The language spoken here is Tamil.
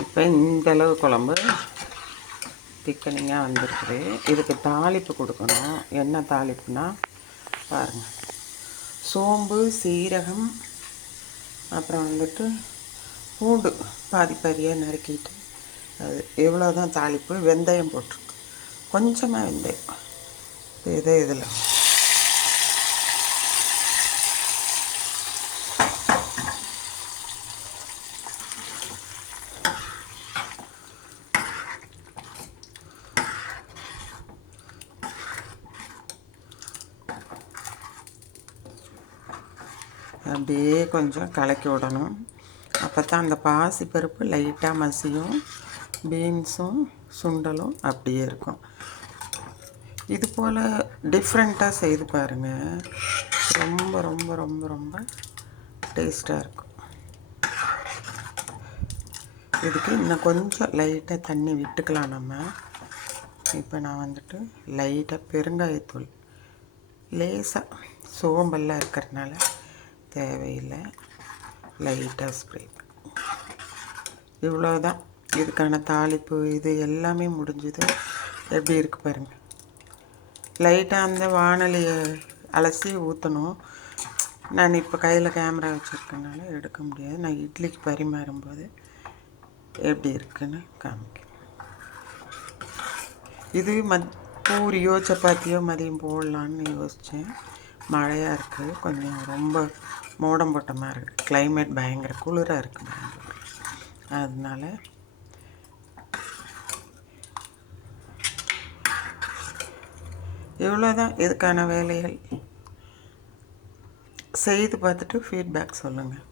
இப்போ இந்தளவு குழம்பு திக்கனிங்காக வந்துருக்குது. இதுக்கு தாளிப்பு கொடுக்கணும். என்ன தாளிப்புனா பாருங்கள், சோம்பு, சீரகம், அப்புறம் வந்துட்டு பூண்டு பாதி பாதியாக நறுக்கிட்டு, அது எவ்வளோ தான் தாளிப்பு. வெந்தயம் போட்டிருக்கு, கொஞ்சமாக வெந்தயம். இதை இதில் அப்படியே கொஞ்சம் கலக்கி விடணும். அப்போ தான் அந்த பாசிப்பருப்பு லைட்டாக மசியும், பீன்ஸும் சுண்டலும் அப்படியே இருக்கும். இது போல் டிஃப்ரெண்ட்டாக செய்து பாருங்கள், ரொம்ப ரொம்ப ரொம்ப ரொம்ப டேஸ்ட்டாக இருக்கும். இதுக்கு இன்னும் கொஞ்சம் லைட்டாக தண்ணி விட்டுக்கலாம் நம்ம. இப்போ நான் வந்துட்டு லைட்டாக பெருங்காயத்தூள், லேசாக சோம்பெல்லாம் இருக்கிறதுனால தேவையில்லை, லைட்டாக ஸ்ப்ரே. இவ்வளோதான் இதுக்கான தாளிப்பு. இது எல்லாமே முடிஞ்சுது. எப்படி இருக்குது பாருங்கள். லைட்டாக அந்த வானலியை அலசி ஊற்றணும். நான் இப்போ கையில் கேமரா வச்சுருக்கனால எடுக்க முடியாது. நான் இட்லிக்கு பரிமாறும்போது எப்படி இருக்குன்னு காமிக்கிறேன். இது பூரியோ சப்பாத்தியோ மதியம் போடலான்னு யோசித்தேன். மழையாக இருக்குது, கொஞ்சம் ரொம்ப மோடம் போட்ட மாதிரி இருக்குது. கிளைமேட் பயங்கர குளிராக இருக்குது பெங்களூர். அதனால இவ்வளோதான் இதுக்கான வேலைகள். செய்து பார்த்துட்டு ஃபீட்பேக் சொல்லுங்கள்.